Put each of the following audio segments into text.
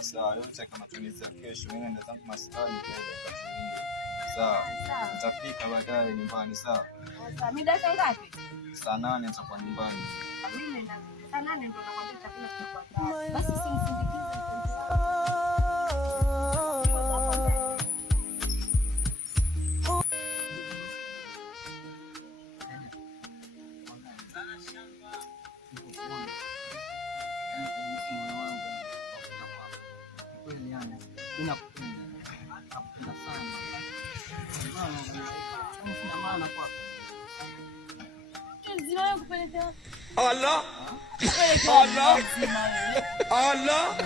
Sawa, yote kama tunaweza kesho mimi naenda zangu maskani kwa sawa. Nitafika baadaye nyumbani sawa. Sasa mida saa ngapi? Saa 8 nitakuwa nyumbani. Mimi naenda saa 8 ndio nakwambia chakula kitakuwa tayari. Basi simsindikize. Nakupenda sana. Sina maana kwako. Mzima wangu kupeleka. Allah. Allah. Allah.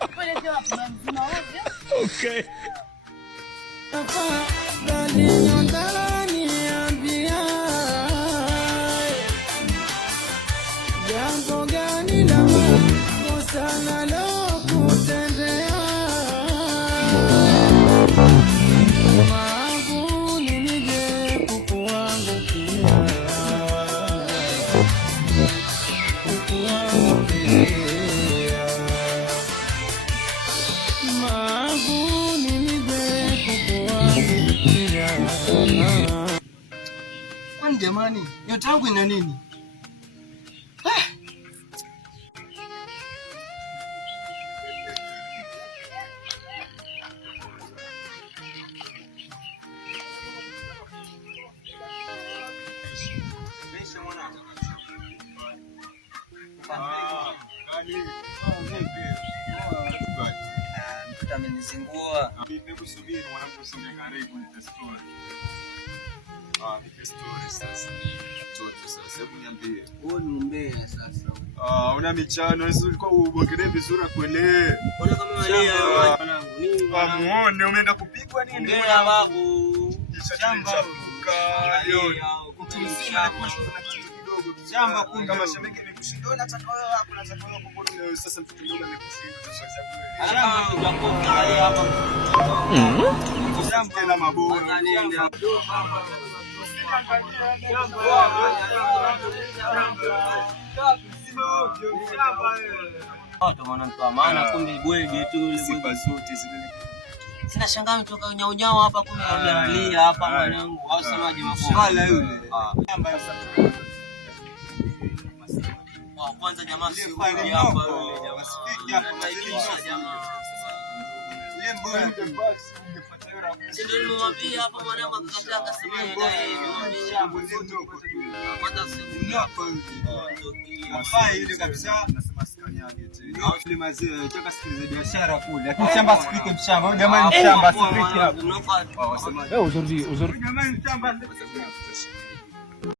Kupeleka wapi mzima wangu? Okay. Jambo gani la makosa nalokutendea? Mavuni nije kukuangukia, mavuni nije kukuangukia. Kwani jamani, nyota yangu ina nini? Mtoto amenizingua. Hebu subiri mwanangu, usome karibu nipe story. Nipe story sasa. Mtoto sasa, hebu niambie. Wewe ni mbele sasa. Una michano, wewe ulikuwa ubongelee vizuri kuelewe. Mbona kama walia mwanangu? Nini? Muone umeenda kupigwa nini? Ngea babu. Shamba kuka. Kutumzima kwa kitu kidogo. Shamba kumbe kama shemeke nikushinda nataka wewe hapo nataka wewe kubona sasa mtoto mdogo amekushinda sasa tena maboro. Maana kumbe bwege tu sifa zote zile. Sina shangaa mtoka nyaunyao hapa kumbe analia hapa mwanangu. Au semaje maboro? Sala yule. Kwanza jamaa si hapa yule jamaa. Wasifiki hapa jamaa. Ndio nimwambia hapa mwanangu akakataa akasema ile kabisa nasema sikanyage tena. Ile mazee nataka sikilize biashara kule. Akishamba asifike mshamba. Huyu jamaa ni mshamba asifike hapo. Wasemaje? Uzuri. Jamaa ni mshamba asifike.